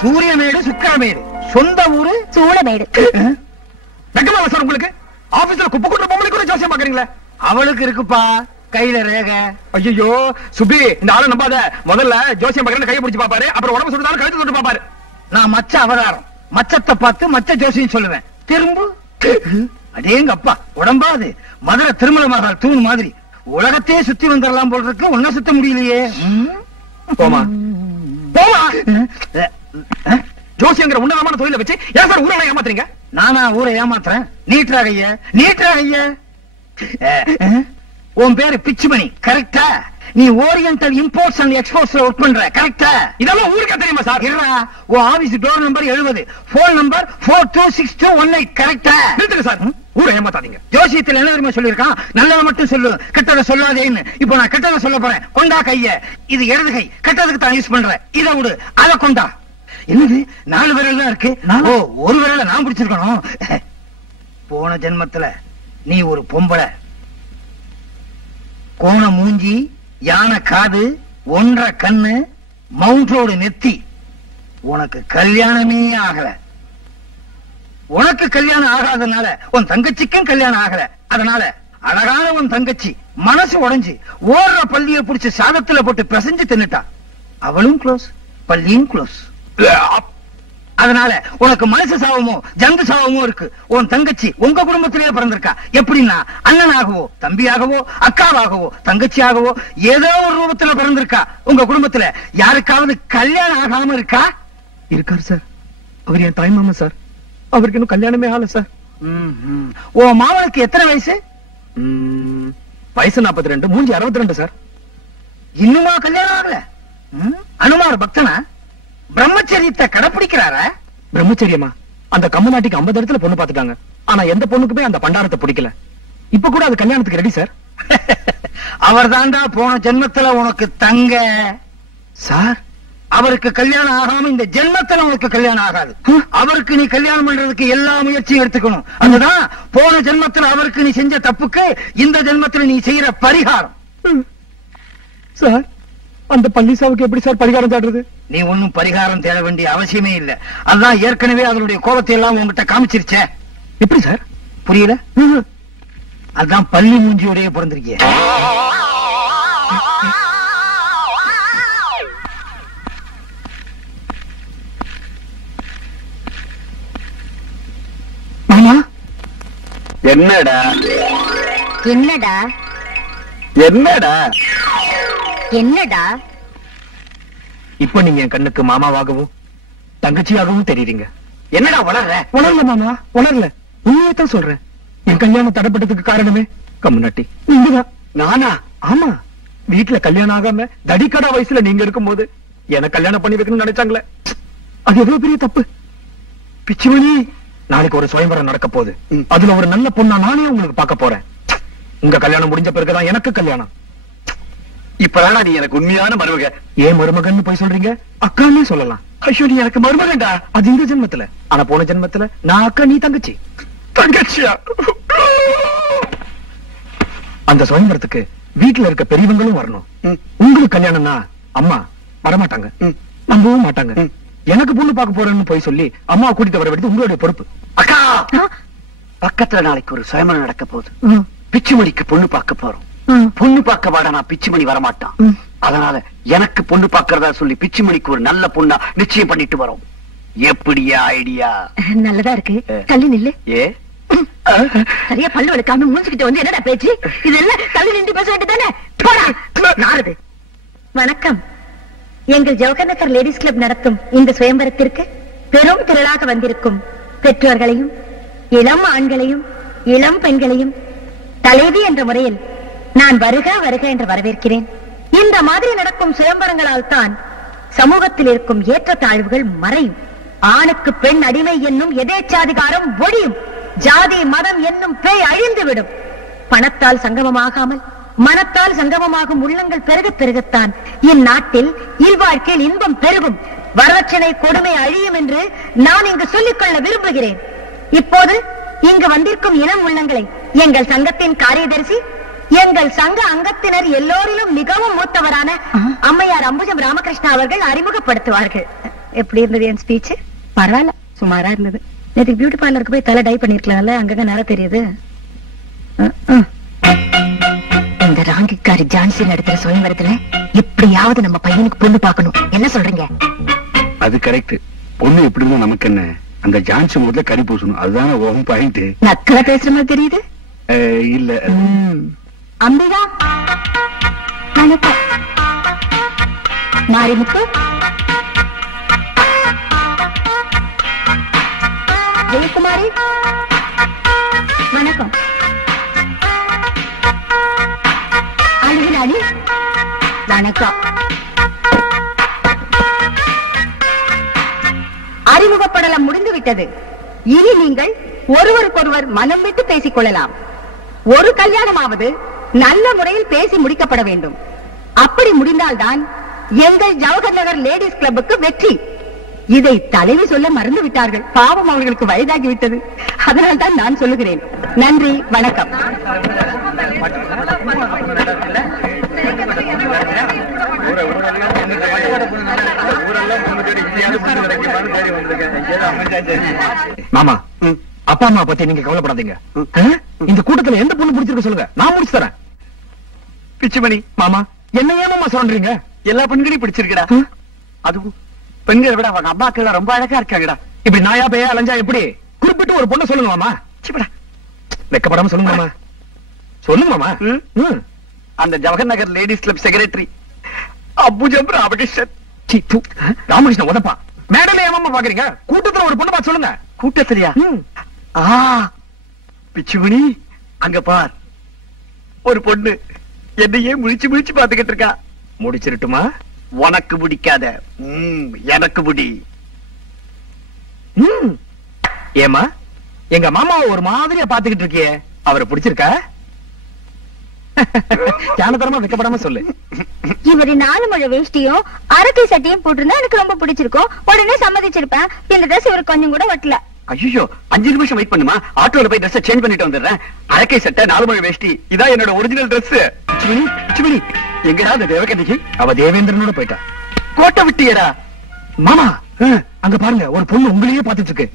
சூரியமேடு சுக்கிரமேடு. சொந்த ஊரு சூளமேடு. வெக்கமா சார் உங்களுக்கு? ஆபீஸ்ல குப்பை கொண்டு பொம்பளை கூட ஜோசியம் பாக்குறீங்களா? அவளுக்கு இருக்குப்பா கையில ரேக. ஐயோ சுபி, இந்த ஆளை நம்பாத. முதல்ல ஜோசியம் பாக்குறேன்னு கையை பிடிச்சு பாப்பாரு, அப்புறம் உடம்பு சொல்லிட்டாலும் கழுத்து தொட்டு பாப்பாரு. நான் மச்ச அவதாரம், மச்சத்தை பார்த்து மச்ச ஜோசியம் சொல்லுவேன். திரும்ப அடேங்க அப்பா, உடம்பாது மதுரை திருமல மகால் தூண் மாதிரி உலகத்தையே சுத்தி வந்துடலாம் போல் இருக்கு. ஒன்னும் சுத்த முடியலையே. போமா போமா. ஜோசியங்கிற உன்னதமான தொழில வச்சு ஏன் சார் ஊரெல்லாம் ஏமாத்துறீங்க? நானா ஊரை ஏமாத்துறேன்? நீட்ராக ஐயா, நீட்ராக ஐயா. உன் பேரு பிச்சுமணி கரெக்டா? நீ ஓரியன்டல் இம்போர்ட்ஸ் அண்ட் எக்ஸ்போர்ட்ஸ்ல ஒர்க் பண்ற கரெக்டா? இதெல்லாம் ஊருக்கே தெரியுமா சார்? இருடா, உன் office door number 70, phone number 426218 கரெக்டா? நிறுத்துங்க சார், ஊரை ஏமாத்தாதீங்க. ஜோசியத்தில் என்ன தெரியுமா சொல்லிருக்கான்? நல்லதை மட்டும் சொல்லு, கெட்டதை சொல்லாதேன்னு. இப்போ நான் கெட்டதை சொல்ல போறேன். கொண்டா கைய. இது இடது கை, கெட்டதுக்கு தான் யூஸ் பண்றேன். இதை விடு, அதை கொண்டா. என்னது 4 விரல் தான் இருக்கு? ஓ, ஒரு விரல நான் பிடிச்சிருக்கணும். போன ஜென்மத்துல நீ ஒரு பொம்பளை, கோண மூஞ்சி, யானை காது, 1.5 கண்ணு, மவுண்ட் ரோடு நெத்தி. உனக்கு கல்யாணமே ஆகல. உனக்கு கல்யாணம் ஆகாதனால உன் தங்கச்சிக்கும் கல்யாணம் ஆகல. அதனால அழகான உன் தங்கச்சி மனசு உடைஞ்சு ஓடுற பள்ளியை பிடிச்சு சாதத்துல போட்டு பிசைஞ்சு தின்னுட்டா. அவளும் க்ளோஸ், பள்ளியும் க்ளோஸ். அதனால உனக்கு மனசு சாவமோ ஜந்து சாவமோ இருக்கு. உன் தங்கச்சி உங்க குடும்பத்திலேயே பிறந்திருக்கா. எப்படின்னா அண்ணனாகவோ தம்பியாகவோ அக்காவாகவோ தங்கச்சியாகவோ ஏதோ ஒரு ரூபத்துல பிறந்திருக்கா. உங்க குடும்பத்துல யாருக்காவது கல்யாணம் ஆகாம இருக்கா? இருக்காரு சார், அவர் என் தாய் மாமா சார். அவருக்கு இன்னும் கல்யாணமே ஆகல சார். உன் மாமனுக்கு எத்தனை வயசு? வயசு 42, மூஞ்சி 62 சார். இன்னுமா கல்யாணம் ஆகல? அனுமார் பக்தனா? பிரம்மச்சரியத்தை கடைபிடிக்கிறாரா? பிரம்மச்சரியமா? அந்த கம்மநாட்டிக்கு 50 இடத்துல பொண்ணு பாத்துட்டாங்க. ஆனா எந்த பொண்ணுக்குமே அந்த பண்டாரத்தை பிடிக்கல. இப்ப கூட அது கல்யாணத்துக்கு ரெடி சார். அவர் தாண்டா போன ஜென்மத்துல உனக்கு தங்க. சார், அவருக்கு கல்யாணம் ஆகாம இந்த ஜென்மத்துல உனக்கு கல்யாணம் ஆகாது. அவருக்கு நீ கல்யாணம் பண்றதுக்கு எல்லா முயற்சியும் எடுத்துக்கணும். அதுதான் போன ஜென்மத்துல அவருக்கு நீ செஞ்ச தப்புக்கு இந்த ஜென்மத்துல நீ செய்யற பரிகாரம். சார், அந்த பள்ளிசாவுக்கு எப்படி சார் பரிகாரம் தேடுறது? நீ ஒன்னும் பரிகாரம் தேட வேண்டிய அவசியமே இல்ல. அதான் ஏற்கனவே அதனுடைய கோபத்தை எல்லாம் உங்ககிட்ட காமிச்சிருச்சே. எப்படி சார்? புரியல? அதான் பள்ளி மூஞ்சியோடய பிறந்திருக்கிய. மாமா, என்னடா என்னடா என்னடா என்னடா? இப்ப நீங்க என் கண்ணுக்கு மாமாவாகவும் தங்கச்சியாகவும் தெரியுறீங்க. என்னடா வளர்ற? உணரல மாமா, உணரல. உண்மையத்தான் சொல்றேன். என் கல்யாணம் தடைப்பட்டதுக்கு காரணமே கம்முனாட்டி நீங்கதான். நானா? ஆமா, வீட்டுல கல்யாணம் ஆகாம தடிக்கடா வயசுல நீங்க இருக்கும் போது எனக்கு கல்யாணம் பண்ணி வைக்கணும்னு நினைச்சாங்களே, அது எவ்வளவு பெரிய தப்பு. பிச்சுமணி, நாளைக்கு ஒரு சுயம்பரம் நடக்க போகுது. அதுல ஒரு நல்ல பொண்ணா நானே உங்களுக்கு பார்க்க போறேன். உங்க கல்யாணம் முடிஞ்ச பிறகுதான் எனக்கு கல்யாணம். இப்பதானா நீ எனக்கு உண்மையான மருமக. ஏன் மருமகன்னு போய் சொல்றீங்க? அக்கான்னே சொல்லலாம். ஐயோ, நீ எனக்கு மருமகன்டா. அது இந்த ஜென்மத்துல. ஆனா போன ஜென்மத்துல நான் அக்கா, நீ தங்கச்சி. தங்கச்சியா? அந்த சுயம்பரத்துக்கு வீட்டுல இருக்க பெரியவங்களும் வரணும். உங்களுக்கு கல்யாணம்னா அம்மா வரமாட்டாங்க, நம்பவும் மாட்டாங்க. எனக்கு பொண்ணு பார்க்க போறேன்னு போய் சொல்லி அம்மா கூட்டிட்டு வர வேண்டியது உங்களுடைய பொறுப்பு. அக்கா, பக்கத்துல நாளைக்கு ஒரு சுயமரம் நடக்க போகுது. பிச்சுமணிக்கு பொண்ணு பார்க்க போறோம். பொண்ணு பார்க்க வாடா, நான் பிச்சுமணி வரமாட்டான். அதனால எனக்கு பொண்ணு பார்க்கறதா சொல்லி பிச்சுமணிக்கு ஒரு நல்ல பொண்ணா நிச்சயம் பண்ணிட்டு வரோம். எப்படியா ஐடியா? நல்லதா இருக்கு. தள்ளி நில்லு. ஏ, சரியா பல்லு வளர்க்காம மூஞ்சிக்கிட்டு வந்து என்னடா பேச்சு இதெல்லாம்? தள்ளி நின்று பேச வேண்டியதானே? நாரது. வணக்கம். எங்கள் ஜவஹர் நகர் லேடிஸ் கிளப் நடத்தும் இந்த சுயம்பரத்திற்கு பெரும் திரளாக வந்திருக்கும் பெற்றோர்களையும் இளம் ஆண்களையும் இளம் பெண்களையும் தலைவி என்ற முறையில் நான் வருக வருக என்று வரவேற்கிறேன். இந்த மாதிரி நடக்கும் சுயம்பரங்களால் தான் சமூகத்தில் இருக்கும் ஏற்றத்தாழ்வுகள் மறையும். ஆணுக்கு பெண் அடிமை என்னும் எதேச்சாதிகாரம் ஒழியும். ஜாதி மதம் என்னும் பேய் அழிந்துவிடும். பணத்தால் சங்கமமாகாமல் மனத்தால் சங்கமமாகும் உள்ளங்கள் பெருக பெருகத்தான் இந்நாட்டில் இல்வாழ்க்கையில் இன்பம் பெருகும். வரட்சணை கொடுமை அழியும் என்று நான் இங்கு சொல்லிக்கொள்ள விரும்புகிறேன். இப்போது இங்கு வந்திருக்கும் இளம் உள்ளங்களை எங்கள் சங்கத்தின் காரியதரிசி, எங்கள் சங்க அங்கத்தினர் எல்லோரிலும் மிகவும் மூத்தவரான அம்மையார் அம்புஜம் ராமகிருஷ்ணா அவர்கள் அறிமுகப்படுத்துவார்கள். எப்படி இருந்தது என் ஸ்பீச்? பரவாயில்ல, சுமாரா இருந்தது. நேற்று பியூட்டி பார்லருக்கு போய் தலை டை பண்ணிருக்கலாம்ல, அங்கங்க நேரம் தெரியுது. இந்த ராங்கிக்காரி ஜான்சி நடத்துற சுயம்பரத்துல எப்படியாவது நம்ம பையனுக்கு பொண்ணு பார்க்கணும். என்ன சொல்றீங்க? அது கரெக்ட். பொண்ணு எப்படி இருந்தா நமக்கு என்ன? அந்த ஜான்சி முதல்ல கறி பூசணும். அதுதானே உன் பாயிண்ட். நக்கலா பேசுற மாதிரி தெரியுது. இல்ல அம்பிகா, வணக்கம். மாரிமுத்து, ஜெயக்குமாரி, வணக்கம். அழகிராணி, வணக்கம். அறிமுகப்படலம் முடிந்து விட்டது. இனி நீங்கள் ஒருவருக்கொருவர் மனம் விட்டு பேசிக் கொள்ளலாம். ஒரு கல்யாணமாவது நல்ல முறையில் பேசி முடிக்கப்பட வேண்டும். அப்படி முடிந்தால்தான் எங்கள் ஜவஹர் நகர் லேடிஸ் கிளப்புக்கு வெற்றி. இதை தலைவி சொல்ல மறந்து விட்டார்கள். பாவம், அவர்களுக்கு வயதாகிவிட்டது. அதனால் தான் நான் சொல்லுகிறேன். நன்றி, வணக்கம். மாமா, அப்பா அம்மா பத்தி நீங்க கவலைப்படாதீங்க. இந்த கூட்டத்துல எந்த பொண்ணு பிடிச்சிருக்கு சொல்லுங்க, நான் முடிச்சு தரேன். பிச்சுமணி மாமா, என்ன ஏமாமா சொல்றீங்க? எல்லா பெண்களையும் பிடிச்சிருக்கடா. அதுவும் பெண்களை விட அவங்க அம்மாக்கள் ரொம்ப அழகா இருக்காங்கடா. இப்படி நாயா பேயா அலைஞ்சா எப்படி? குறிப்பிட்டு ஒரு பொண்ணு சொல்லுங்க மாமா. வெக்கப்படாம சொல்லுங்க மாமா. சொல்லுங்க மாமா. அந்த Jawahar Nagar ladies club secretary அபுஜம் ராமகிருஷ்ணன். ராமகிருஷ்ணன் உதப்பா. மேடல ஏமாமா பாக்குறீங்க? கூட்டத்துல ஒரு பொண்ணு பார்த்து சொல்லுங்க. கூட்டத்திலையா? பிச்சுமணி, அங்க பார், ஒரு பொண்ணு என்னையே முழிச்சு முழிச்சு பாத்துக்கிட்டு இருக்கா. முடிச்சிருட்டுமா? உனக்கு பிடிக்காத, எனக்கு முடி. ஏமா, எங்க மாமாவை ஒரு மாதிரியா பாத்துக்கிட்டு இருக்கியே, அவரை பிடிச்சிருக்கா? ஞானதரமா வைக்கப்படாம சொல்லு. இவரு 4 முழ வேஷ்டியும் அரக்கை சட்டையும் போட்டிருந்தா எனக்கு ரொம்ப பிடிச்சிருக்கும். உடனே சம்மதிச்சிருப்பேன். இந்த ட்ரெஸ் இவரு கொஞ்சம் கூட ஒட்டல. ஐயோ, 5 நிமிஷம் வெயிட் பண்ணுமா? ஆட்டோல போய் ட்ரெஸ் சேஞ்ச் பண்ணிட்டு வந்துடுறேன். அரக்கை சட்டை, 4 முழ வேஷ்டி, இதான் என்னோட ஒரிஜினல் ட்ரெஸ். எங்கடா அந்த தேவகன்னிக்கு? அவ தேவேந்திரனோட போயிட்டா. கோட்டை விட்டியடா. மாமா, அங்க பாருங்க, ஒரு பொண்ணு உங்களையே பாத்துட்டு இருக்கு.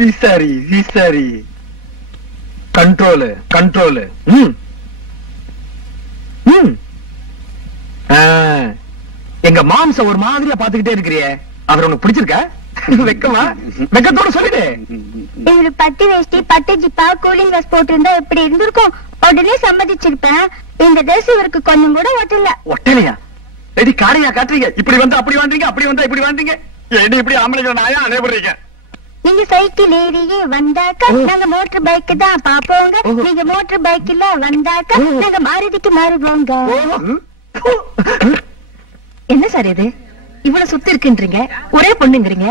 விசாரி விசாரி. Control control. எங்க மாம்ச ஒரு மாதிரியா பாத்துக்கிட்டே இருக்கிறியே, அவர் உனக்கு பிடிச்சிருக்கா? வெக்கமா? வெக்கத்தோட சொல்லிடு. இவரு பட்டு வேஷ்டி, பட்டு ஜிப்பா, கூலிங் ட்ரெஸ் போட்டிருந்தா எப்படி இருந்திருக்கும்? உடனே சம்மதிச்சிருப்பேன். இந்த ட்ரெஸ் இவருக்கு கொஞ்சம் கூட ஒட்டல. ஒட்டலையா? ரெடி காரையா காட்டுறீங்க? இப்படி வந்து அப்படி வாண்டீங்க, அப்படி வந்தா இப்படி வாண்டீங்க. ஏடி இப்படி ஆம்பளைங்க நாயா அனைவரீங்க? நீங்க சைக்கிள் ஏறியே வந்தாக்கா நாங்க மோட்டர் பைக் தான் பாப்போங்க. நீங்க மோட்டர் பைக்ல வந்தாக்கா நாங்க மாருதிக்கு மாறுவோங்க. என்ன சார் இது? இவ்வளவு சொத்து இருக்குன்றீங்க, ஒரே பொண்ணுங்கிறீங்க.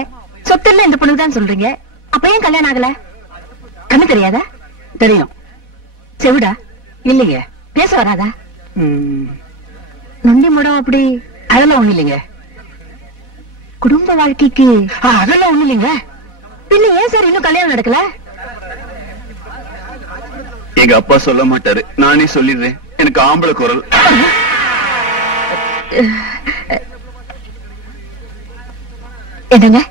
சொத்து இல்ல இந்த பொண்ணு தான் சொல்றீங்க. அப்ப ஏன் கல்யாணம் ஆகல? கண்ணு தெரியாதா? தெரியும். செவிடா? இல்லைங்க. பேச வராதா? நொண்டி முடம் அப்படி? அதெல்லாம் ஒண்ணு இல்லைங்க. குடும்ப வாழ்க்கைக்கு அதெல்லாம் ஒண்ணு இல்லைங்க. பின்ன ஏன் சார் இன்னும் கல்யாணம் நடக்கல? எங்க அப்பா சொல்ல மாட்டாரு, நானே சொல்லிடுறேன். எனக்கு ஆம்பளை குரல். என்னங்க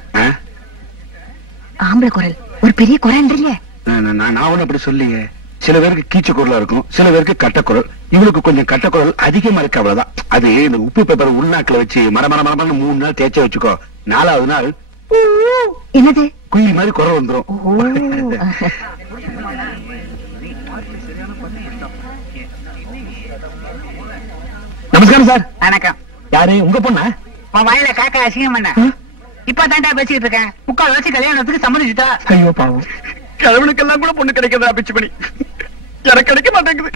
ஆம்பளை குரல்? ஒரு பெரிய குரல்ன்றீங்க. நான் ஒண்ணு அப்படி சொல்லிங்க. சில பேருக்கு கீச்ச குரலா இருக்கும், சில பேருக்கு கட்டக்குரல். இவளுக்கு கொஞ்சம் கட்டக்குரல் அதிகமா இருக்கு, அவ்வளவுதான். அது இந்த உப்பு பேப்பர் உள்நாக்குல வச்சு மரமரமரமான 3 நாள் தேய்ச்ச வச்சுக்கோ. 4வது நாள் என்னது குயில் மாதிரி குரல் வந்துரும். நமஸ்காரம் சார். வணக்கம். யாரு? உங்க பொண்ணா? வயல காக்கா அசிங்கம் பண்ண. இப்ப தாண்டா பேசிட்டு இருக்கேன். 3/4 வச்சு கல்யாணத்துக்கு சம்மதிச்சுட்டா. ஐயோ பாவம். கடவுளுக்கெல்லாம் கூட பொண்ணு கிடைக்கிறதா பிச்சுமணி? எனக்கு கிடைக்க மாட்டேங்குது.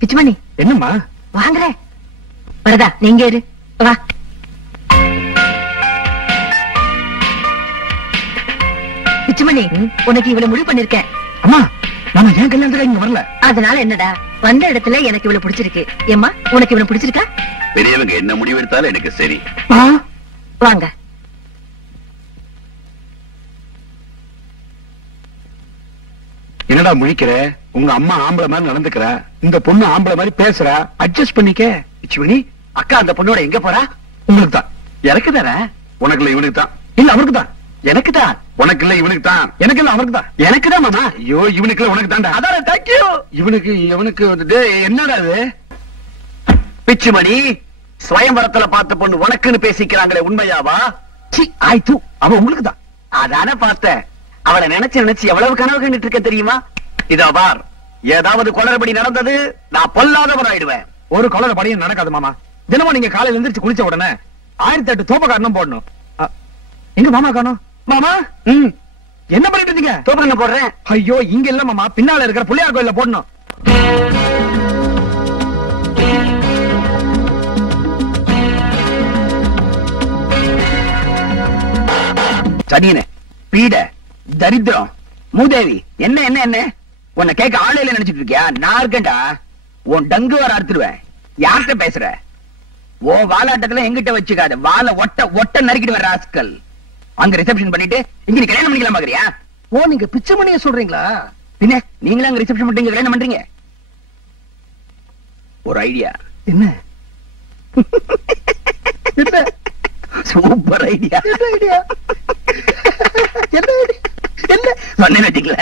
பிச்சுமணி என்னம்மா? வாங்குற வரதா, நீங்க இரு. வா. பிச்சுமணி, உனக்கு இவ்வளவு முடிவு பண்ணிருக்கேன். அம்மா, நாம ஏன் கல்யாணத்துக்கு இங்க வரல? அதனால என்னடா, வந்த இடத்துல எனக்கு இவ்வளவு பிடிச்சிருக்கு. ஏம்மா, உனக்கு இவ்வளவு பிடிச்சிருக்கா? பெரியவங்க என்ன முடிவு எடுத்தாலும் எனக்கு சரி. வாங்க. என்னடா முழிக்கிற? உங்க அம்மா ஆம்பளை மாதிரி நடந்துக்கிறா, இந்த பொண்ணு ஆம்பளை மாதிரி பேசுறா. அட்ஜஸ்ட் பண்ணிக்க. பிச்சுமணி, அக்கா அந்த பொண்ணோட எங்க போறா? உங்களுக்கு தான். எனக்கு தானே? உனக்குல இவனுக்கு தான். இல்ல அவருக்கு தான். எனக்கு தான். உனக்கு இல்ல இவனுக்கு தான். எனக்கு இல்ல அவருக்கு தான். எனக்கு தான் மாமா. ஐயோ இவனுக்கு இல்ல உனக்கு தான்டா. அதான் தேங்க்யூ. இவனுக்கு வந்துட்டு என்னடா அது? பிச்சுமணி, ஸ்வயம்பரத்துல பார்த்த பொண்ணு உனக்குன்னு பேசிக்கிறாங்களே, உண்மையாவா? ஆயிட்டு அவன் உங்களுக்கு தான். அதான பார்த்தேன். அவளை நினைச்சு எவ்வளவு கனவு கண்டுட்டு இருக்க தெரியுமா? இதோ பார், ஏதாவது குளறுபடி நடந்தது, நான் பொல்லாதவன் ஆயிடுவேன். ஒரு கொலர படியும் நடக்காது மாமா. தினமும் நீங்க காலையில எந்திரிச்சு குளிச்ச உடனே 1008 தோப்ப காரணம் போடணும். எங்க மாமா காணோம்? மாமா என்ன பண்ணிட்டு இருந்தீங்க? தோப்பு என்ன போடுறேன்? ஐயோ இங்க இல்ல மாமா, பின்னால இருக்கிற பிள்ளையார் கோயில்ல போடணும். சனியனே, பீட, தரித்திரம், மூதேவி, என்ன என்ன என்ன உன்னை கேட்க ஆளையில நினைச்சிட்டு இருக்கியா? நான் இருக்கேன்டா. உன் டங்கு வர அறுத்துடுவேன். யார்கிட்ட பேசுற? ஓ வாலாட்டத்துல எங்கிட்ட வச்சுக்காத. வாழ ஒட்ட நறுக்கிட்டு வர ராஸ்கல். அங்க ரிசப்ஷன் பண்ணிட்டு இங்க நீ கல்யாணம் பண்ணிக்கலாம் பாக்குறியா? ஓ நீங்க பிச்சைமணிய சொல்றீங்களா? பின்ன நீங்களும் அங்க ரிசப்ஷன் பண்ணிட்டு இங்க கல்யாணம் பண்றீங்க? ஒரு ஐடியா. என்ன? என்ன? Super idea. என்ன ஐடியா? என்ன ஐடியா? என்ன சொன்னேன்னு வச்சுக்கல,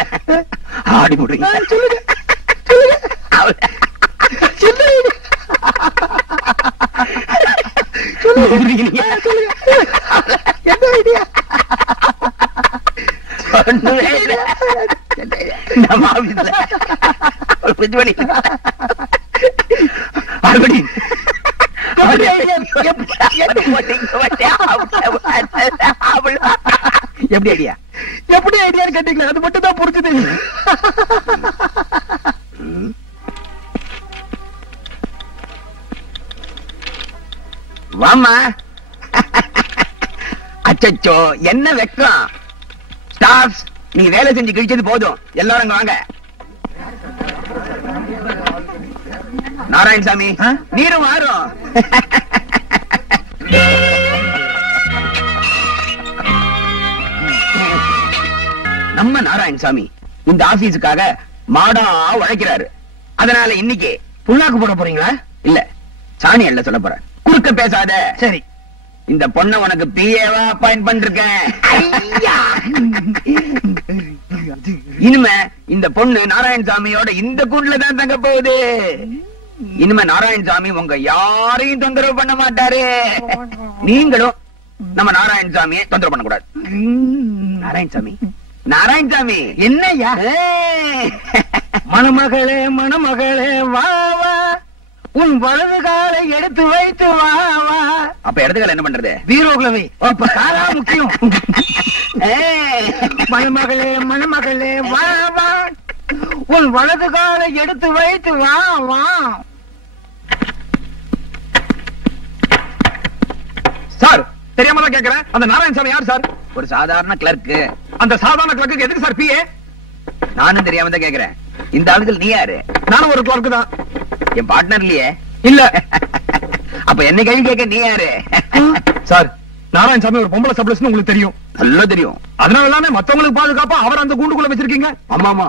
ஆடி போடுறீங்க. சொல்லுங்க சொல்லுங்க. என்ன ஐடியா? நம்ம ஆபீஸ்ல ஒரு பிச்சுமணி மறுபடியும் எப்படி ஐடியா? எப்படி ஐடியான்னு கேட்டீங்களா? அது மட்டும் தான் புரிஞ்சுது. வாமா. அச்சச்சோ என்ன வெக்கம். ஸ்டாஃப்ஸ், நீங்க வேலை செஞ்சு கிழிச்சது போதும், எல்லாரும் அங்க வாங்க. நாராயணசாமி நீரும் வாரும். நம்ம நாராயணசாமி இந்த ஆபீஸுக்காக மாடா உழைக்கிறாரு. அதனால இன்னைக்கு புண்ணாக்கு போட போறீங்களா? இல்ல, சாணி அல்ல சொல்ல போறேன். குறுக்க பேசாத. சரி. இந்த பொண்ண உனக்கு பிஏவா அப்பாயிண்ட் பண்ணிருக்கேன். இனிமே இந்த பொண்ணு நாராயணசாமியோட இந்த கூண்டுல தான் தங்க போகுது. இனிமே நாராயணசாமி உங்க யாரையும் தொந்தரவு பண்ண மாட்டாரு. நீங்களும் நம்ம நாராயணசாமியை தொந்தரவு பண்ண கூடாது. நாராயணசாமி, நாராயணசாமி என்னையா? மணமகளே மணமகளே வா வா, உன் வலது காலை எடுத்து வைத்து வா வா. அப்ப இடத்துக்கால என்ன பண்றது? வீரோகுலவை இப்ப காலா முக்கியம். மணமகளே மணமகளே வா வா, உன் வலது காலை எடுத்து வைத்து வா வா. சார் தெரியாம தான் கேக்குறேன், அந்த நாராயணசாமி யார் சார்? ஒரு சாதாரண கிளர்க்கு. அந்த சாதாரண கிளர்க்கு எதுக்கு சார் பிஏ? நானும் தெரியாம தான் கேக்குறேன். இந்த ஆளுகள் நீ யாரு? நானும் ஒரு கிளர்க்கு தான். என் பார்ட்னர் இல்லையே. இல்ல. அப்ப என்ன கேள்வி கேட்க நீ யாரு? சார், நாராயணசாமி ஒரு பொம்பளை சப்ளஸ்னு உங்களுக்கு தெரியும். நல்லா தெரியும். அதனால தானே மத்தவங்களுக்கு பாதுகாப்பா அவர் அந்த கூண்டுக்குள்ள வச்சிருக்கீங்க. ஆமா ஆமா.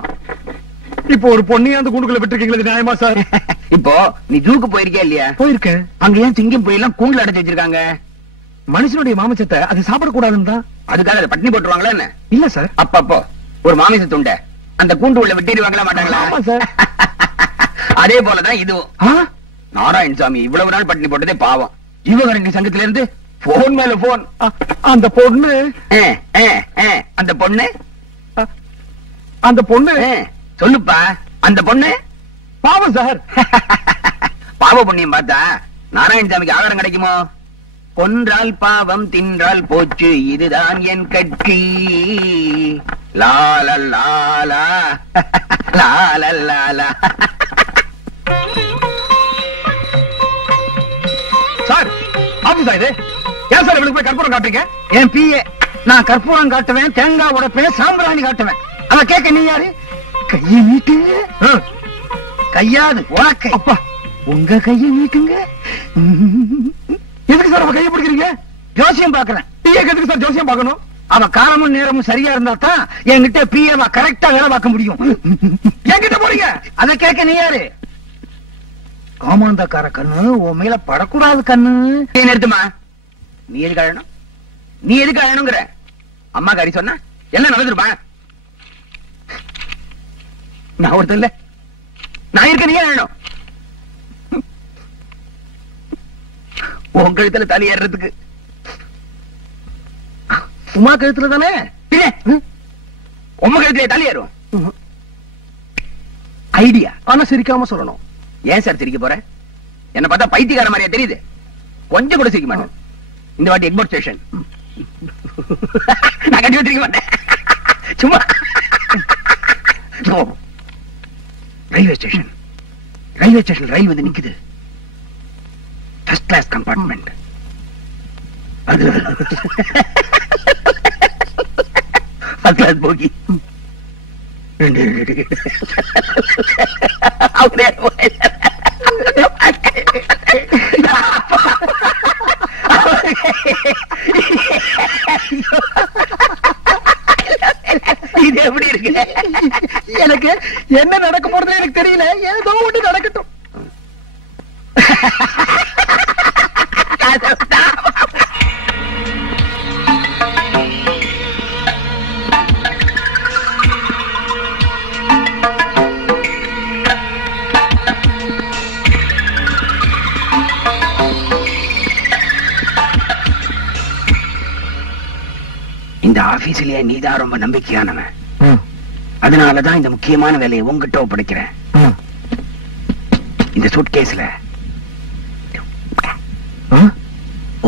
இப்போ ஒரு பொண்ணையும் அந்த கூண்டுக்குள்ள விட்டுருக்கீங்களா? நியாயமா சார்? இப்போ நீ ஜூக்கு போயிருக்கியா இல்லையா? போயிருக்கேன். அங்க ஏன் சிங்கம் போயெல்லாம் கூண்டுல அடைச்சு வச்சிருக்காங்க? மனுஷனுடைய மாமிசத்தை அது சாப்பிடக்கூடாதுன்னு தான். அதுக்காக அதை பட்டினி போட்டுருவாங்களா என்ன? இல்ல சார். அப்பப்போ ஒரு மாமிச துண்டை அந்த கூண்டு உள்ள விட்டிடுவாங்களா மாட்டாங்களா? ஆமா சார். அதே போலதான் இதுவும். நாராயணசாமி இவ்வளவு நாள் பட்டினி போட்டதே பாவம். ஜீவகாருண்ய சங்கத்துல இருந்து போன் மேல போன். அந்த பொண்ணு அந்த பொண்ணு அந்த பொண்ணு சொல்லுப்பா. அந்த பொண்ணு பாவம் சார். பாவ புண்ணியம் பார்த்தா நாராயணசாமிக்கு ஆகாரம் கிடைக்குமோ? கொன்றால் பாவம், தின்றால் போச்சு, இதுதான் என் கட்சி. லால லாலா லால லாலா. சார், ஆபீஸா இது? ஏன் சார் இவளுக்கு போய் கற்பூரம் காட்டுறீங்க? என் பிஏ. நான் கற்பூரம் காட்டுவேன், தேங்காய் உடைப்பேன், சாம்பிராணி காட்டுவேன். அத கேட்க நீ யாரு? கையை நீட்டு. கையாது உனக்கு. அப்பா, உங்க கையை நீட்டுங்க. எதுக்கு சார் அவ கையை பிடிக்கிறீங்க? ஜோசியம் பாக்குறேன். பிஏக்கு எதுக்கு சார் ஜோசியம் பார்க்கணும்? அவ காலமும் நேரமும் சரியா இருந்தா தான் என்கிட்ட பிஏவா கரெக்டா வேலை பார்க்க முடியும். என்கிட்ட போறீங்க? அத கேட்க நீ யாரு? காமாந்தக்கார கண்ணு உன் மேல படக்கூடாது கண்ணு. நிறுத்துமா. நீ எது கழணும்? நீ எதுக்கு அழணுங்கிற? அம்மா காரி சொன்னா எல்லாம் நடந்துருப்பா. நான் ஒருத்தன் இல்ல, நான் இருக்க நீ அழணும். உன் கழுத்துல தலை ஏறுறதுக்கு உமா கழுத்துல தானே? உம்ம கழுத்துல தலை ஏறும். ஐடியா. ஆனா சிரிக்காம சொல்லணும். ஏன் சார் சிரிக்க போற? என்ன பார்த்தா பைத்தியக்கார மாதிரியா தெரியுது? கொஞ்சம் கூட சிரிக்க மாட்டேன். இந்த வாட்டி எக்மோர் ஸ்டேஷன் நான் கண்டிப்பா சிரிக்க மாட்டேன். சும்மா ரயில்வே ஸ்டேஷன் ரயில் வந்து நிக்குது. First class compartment. அது ஃபர்ஸ்ட் கிளாஸ் போகி. இது எப்படி இருக்கு? எனக்கு என்ன நடக்க போறது எனக்கு தெரியல. ஏதோ ஒண்ணு நடக்கட்டும். இந்த ஆபீஸ்லயே நீதான் ரொம்ப நம்பிக்கையானவன். அதனாலதான் இந்த முக்கியமான வேலையை உங்ககிட்ட ஒப்படைக்கிறேன். இந்த சூட்கேஸ்ல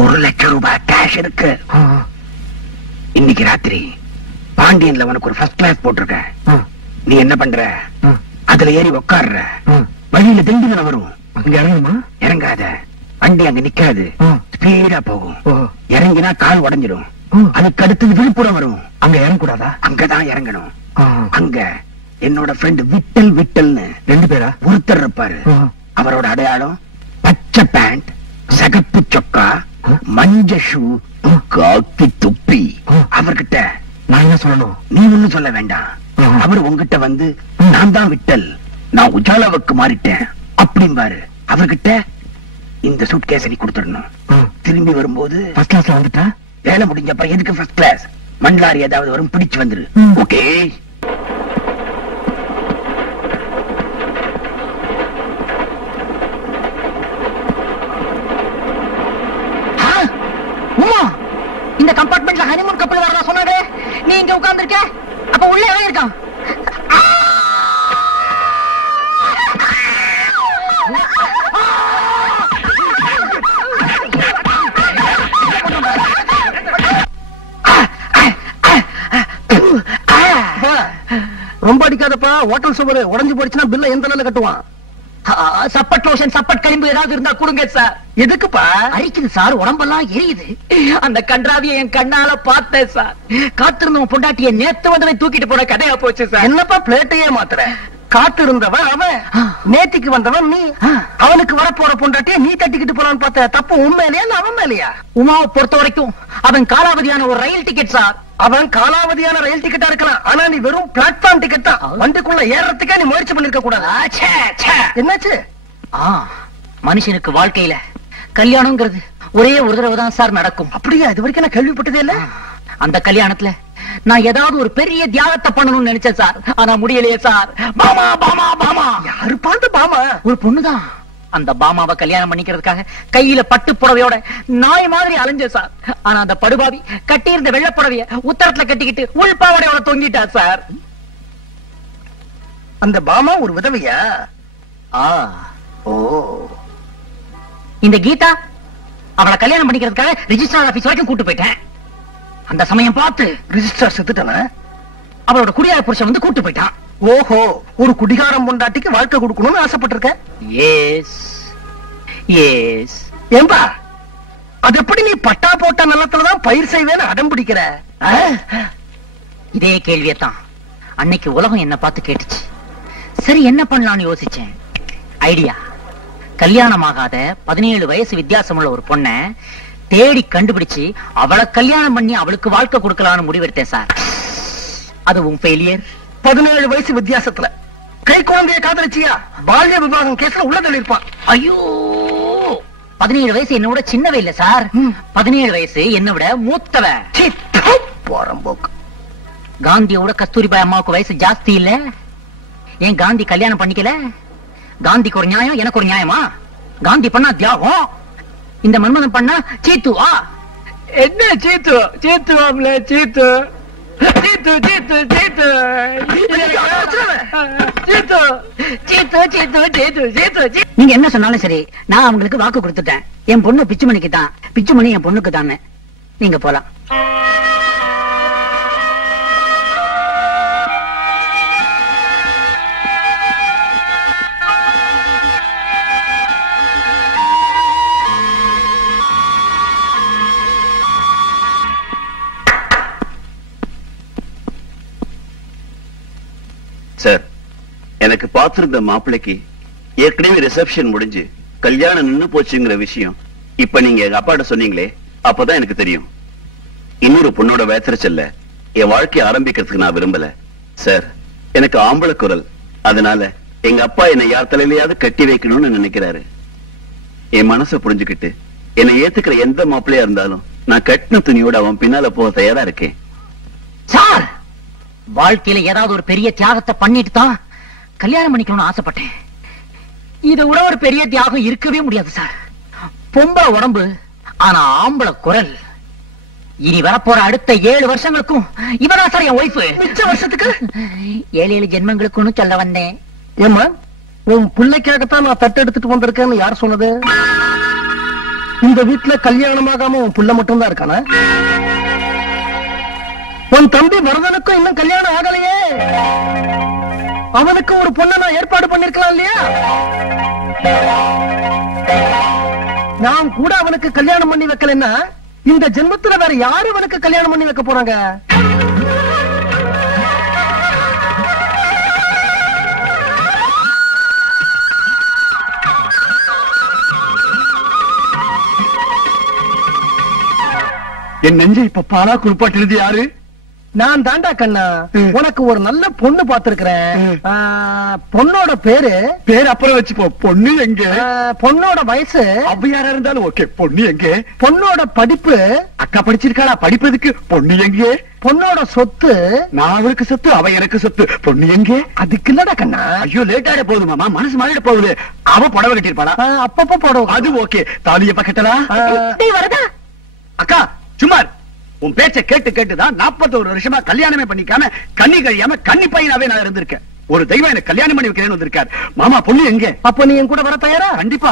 1 லட்சம் ரூபாய் கேஷ் இருக்கு. இன்னைக்கு ராத்திரி பாண்டியன்ல உனக்கு ஒரு ஃபர்ஸ்ட் கிளாஸ் போட்டிருக்க. நீ என்ன பண்ற? அதுல ஏறி உட்கார்ற. வழியில திண்டிவனம் வரும். அங்க இறங்குமா? இறங்காத. வண்டி அங்க நிக்காது. ஸ்பீடா போகும். இறங்கினா கால் உடைஞ்சிடும். அதுக்கு அடுத்தது விழுப்புரம் வரும். அங்க இறங்கக்கூடாதா? அங்கதான் இறங்கணும். அங்க என்னோட ஃப்ரெண்ட் விட்டல்னு 2 பேரா ஒருத்தர் இருப்பாரு. அவரோட அடையாளம் பச்சை பேண்ட், சகப்பு சொக்கா, மஞ்ச ஷூ, காக்கி தொப்பி. அவர்கிட்ட நான் என்ன சொல்லணும்? நீ ஒண்ணும் சொல்ல வேண்டாம். அவர் உங்ககிட்ட வந்து நான் தான் விட்டல், நான் உஜாலாவுக்கு மாறிட்டேன் அப்படிம்பாரு. அவர்கிட்ட இந்த சூட்கேஸை நீ கொடுத்துடணும். திரும்பி வரும்போது ஃபர்ஸ்ட் கிளாஸ்ல வந்துட்டா வேலை முடிஞ்சப்ப எதுக்கு ஃபர்ஸ்ட் கிளாஸ்? மண்லாரி ஏதாவது வரும், பிடிச்சு வந்துரு. ஓகே? உமா, இந்த கம்பார்ட்மெண்ட்ல ஹனிமூன் கப்பல் வரதா சொன்னாரு. நீ இங்க உட்கார்ந்திருக்க. அப்ப உள்ள எவன் இருக்கான்? ரொம்ப அடிக்காதப்பா. ஹோட்டல் சுவர் உடைஞ்சு போயிடுச்சுன்னா பில்ல எந்த நிலையில கட்டுவான்? சப்பட் லோஷன், சப்பட் களிம்பு ஏதாவது இருந்தா கொடுங்க சார். எதுக்குப்பா? அரிக்குது சார், உடம்பெல்லாம் எரியுது. அந்த கன்றாவிய என் கண்ணால பார்த்தேன் சார். காத்திருந்தவன் பொண்டாட்டிய நேத்து வந்தவன் தூக்கிட்டு போன கதையா போச்சு சார். என்னப்பா பிளேட்டையே மாத்துற? காத்து இருந்தவன் அவன், நேத்திக்கு வந்தவன் நீ. அவனுக்கு வரப்போற பொண்டாட்டிய நீ தட்டிக்கிட்டு போறான்னு பார்த்த. தப்பு உண்மையிலேயா அவன் மேலையா? உமாவை பொறுத்த வரைக்கும் அவன் காலாவதியான ஒரு ரயில் டிக்கெட் சார். அவன் காலாவதியான ரயில் டிக்கெட்டா இருக்கலாம். ஆனா நீ வெறும் பிளாட்ஃபார்ம் டிக்கெட் தான். வண்டிக்குள்ள ஏறதுக்கே நீ முயற்சி பண்ணிருக்க கூடாது. என்னாச்சு? மனுஷனுக்கு வாழ்க்கையில கல்யாணம்ங்கிறது ஒரே ஒரு தடவை தான் சார் நடக்கும். அப்படியா? இது வரைக்கும் நான் கேள்விப்பட்டதே இல்ல. அந்த கல்யாணத்துல நான் ஏதாவது ஒரு பெரிய தியாகத்தை பண்ணணும்னு நினைச்சேன் சார். ஆனா முடியலையே சார். பாமா பாமா பாமா. யாரு பார்த்து பாமா? ஒரு பொண்ணுதான். அந்த பாமாவை கல்யாணம் பண்ணிக்கிறதுக்காக கையில பட்டு புடவையோட நாய் மாதிரி அலைஞ்ச சார். ஆனா அந்த படுபாவி கட்டியிருந்த வெள்ளை புடவைய உத்தரத்துல கட்டிக்கிட்டு உள்பாவடையோட தொங்கிட்டா சார். அந்த பாமா ஒரு விதவையா? ஓ, இந்த கீதா அவளை கல்யாணம் பண்ணிக்கிறதுக்காக ரிஜிஸ்ட்ரார் ஆபீஸ் வரைக்கும் கூட்டு போயிட்டேன். அந்த சமயம் பார்த்து ரிஜிஸ்ட்ரார் செத்துட்டானா? அவளோட குடியார புருஷன் வந்து கூட்டு போயிட்டான். ஓஹோ, ஒரு குடிகாரம் பொண்டாட்டிக்கு வாழ்க்கை கொடுக்கணும்னு ஆசைப்பட்டிருக்க? S S. ஏம்பா, அது எப்படி நீ பட்டா போட்ட நிலத்துலதான் பயிர் செய்வேன்னு அடம் பிடிக்கிற? இதே கேள்வியத்தான் அன்னைக்கு உலகம் என்ன பார்த்து கேட்டுச்சு. சரி என்ன பண்ணலாம்னு யோசிச்சேன். ஐடியா. கல்யாணமாகாத 17 வயசு வித்தியாசமுள்ள ஒரு பொண்ண தேடி கண்டுபிடிச்சு அவளை கல்யாணம் பண்ணி அவளுக்கு வாழ்க்கை கொடுக்கலாம்னு முடிவெடுத்தேன் சார். அதுவும் ஃபெயிலியர். 17 வயசு வித்தியாசத்துல கை குழந்தைய காதலிச்சியா? பால்ய விவாகம் கேஸ்ல உள்ள தள்ளிருப்பான். ஐயோ, 17 வயசு என்னோட சின்னவ இல்ல சார். 17 வயசு என்ன விட மூத்தவ. போறம்போக்கு. காந்தியோட கஸ்தூரிபாய் அம்மாவுக்கு வயசு ஜாஸ்தி இல்ல. ஏன் காந்தி கல்யாணம் பண்ணிக்கல? காந்திக்கு ஒரு நியாயம், எனக்கு ஒரு நியாயமா? காந்தி பண்ணா தியாகம், இந்த மன்மதன் பண்ணா சீத்துவா? என்ன சீத்து சீத்துவாம்ல சீத்து சீத்து சீத்து சீத்து சீத்து சீத்து சீத்து சீத்து சீத்து. நீங்க என்ன சொன்னாலும் சரி, நான் அவங்களுக்கு வாக்கு கொடுத்துட்டேன். என் பொண்ணு பிச்சுமணிக்கு தான், பிச்சுமணி என் பொண்ணுக்கு தானே. நீங்க போலாம். சார், எனக்கு பார்த்திருந்த மாப்பிள்ளைக்கு ஏற்கனவே ரிசப்ஷன் முடிஞ்சு கல்யாணம் நின்னு போச்சுங்கிற விஷயம் இப்ப நீங்க எங்க அப்பாட்ட சொன்னீங்களே, அப்பதான் எனக்கு தெரியும். இன்னொரு பொண்ணோட வேத்திரச்சல்ல என் வாழ்க்கையை ஆரம்பிக்கிறதுக்கு நான் விரும்பல சார். எனக்கு ஆம்பளை குரல், அதனால எங்க அப்பா என்னை யார் தலையிலையாவது கட்டி வைக்கணும்னு நினைக்கிறாரு. என் மனசை புரிஞ்சுக்கிட்டு என்னை ஏத்துக்கிற எந்த மாப்பிள்ளையா இருந்தாலும் நான் கட்டின துணியோட அவன் பின்னால போக தயாரா இருக்கேன். சார், வாழ்க்கையில ஏதாவது ஒரு பெரிய தியாகத்தை பண்ணிட்டு தான் கல்யாணம் பண்ணிக்கணும்னு ஆசைப்பட்டேன். இதை விட ஒரு பெரிய தியாகம் இருக்கவே முடியாது சார். பொம்பளை உடம்பு, ஆனா ஆம்பளை குரல். இனி வரப்போற அடுத்த 7 வருஷங்களுக்கும் இவரா சார் என் ஒய்ஃப். மிச்ச வருஷத்துக்கு 7 ஜென்மங்களுக்குன்னு சொல்ல வந்தேன். ஏமா, உன் பிள்ளைக்காகத்தான் நான் தட்டு எடுத்துட்டு வந்திருக்கேன்னு யார் சொன்னது? இந்த வீட்டுல கல்யாணமாகாம உன் பிள்ளை மட்டும் தான் இருக்கானா? உன் தம்பி வரதனுக்கும் இன்னும் கல்யாணம் ஆகலையே. அவனுக்கு ஒரு பொண்ணை நான் ஏற்பாடு பண்ணிருக்கலாம் இல்லையா? நான் கூட அவனுக்கு கல்யாணம் பண்ணி வைக்கலன்னா இந்த ஜென்மத்துல வேற யாரு அவனுக்கு கல்யாணம் பண்ணி வைக்க போறாங்க? என் நெஞ்சை இப்ப பாலா குளிப்பாட்டினது யாரு? நான் தாண்டா கண்ணா. உனக்கு ஒரு நல்ல பொண்ணு பாத்துருக்கிறேன். பொண்ணோட பேரு அப்புறம் வச்சுப்போ. பொண்ணு எங்க? பொண்ணோட வயசு அவ்வையாரா இருந்தாலும் ஓகே. பொண்ணு எங்க? பொண்ணோட படிப்பு அக்கா படிச்சிருக்காளா? படிப்பதுக்கு பொண்ணு எங்க? பொண்ணோட சொத்து நான் அவருக்கு சொத்து, அவ எனக்கு சொத்து. பொண்ணு எங்க? அதுக்கு இல்லடா கண்ணா. ஐயோ, லேட் ஆயிட போகுது மாமா, மனசு மாறிட போகுது. அவ புடவை கட்டிருப்பாளா? அப்பப்ப போடுவோம். அது ஓகே. தாலிய பக்கத்தலா? வரதா அக்கா சுமார், உன் பேச்ச கேட்டு கேட்டுதான் 41 வருஷமா கல்யாணமே பண்ணிக்காம கண்ணி கழியாம கன்னி பையனாவே நான் இருந்திருக்கேன். ஒரு தெய்வம் எனக்கு கல்யாணம் பண்ணி வைக்கிறேன்னு வந்திருக்காரு. மாமா, பொண்ணு எங்க? அப்ப நீ என் கூட வர தயாரா? கண்டிப்பா.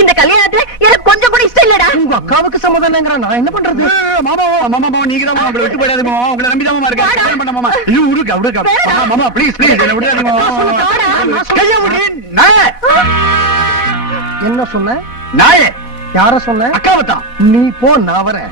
இந்த கல்யாணத்துல எனக்கு கொஞ்சம் கூட இஷ்டம் இல்லடா. உங்க அக்காவுக்கு சம்மதம்ங்கற, நான் என்ன பண்றது? மாமா மாமா, நீங்க தான் உங்களை விட்டு போயிடாது மாமா. உங்களை நம்பி தான் மாமா இருக்கேன். கல்யாணம் பண்ண மாமா. ஐயோ, விடுங்க மாமா, ப்ளீஸ் என்ன விடாதீங்க மாமா. கைய விடு. நாயே. என்ன சொன்ன? நாயே. யார சொன்ன? அக்காவை தான். நீ போ, நான் வரேன்.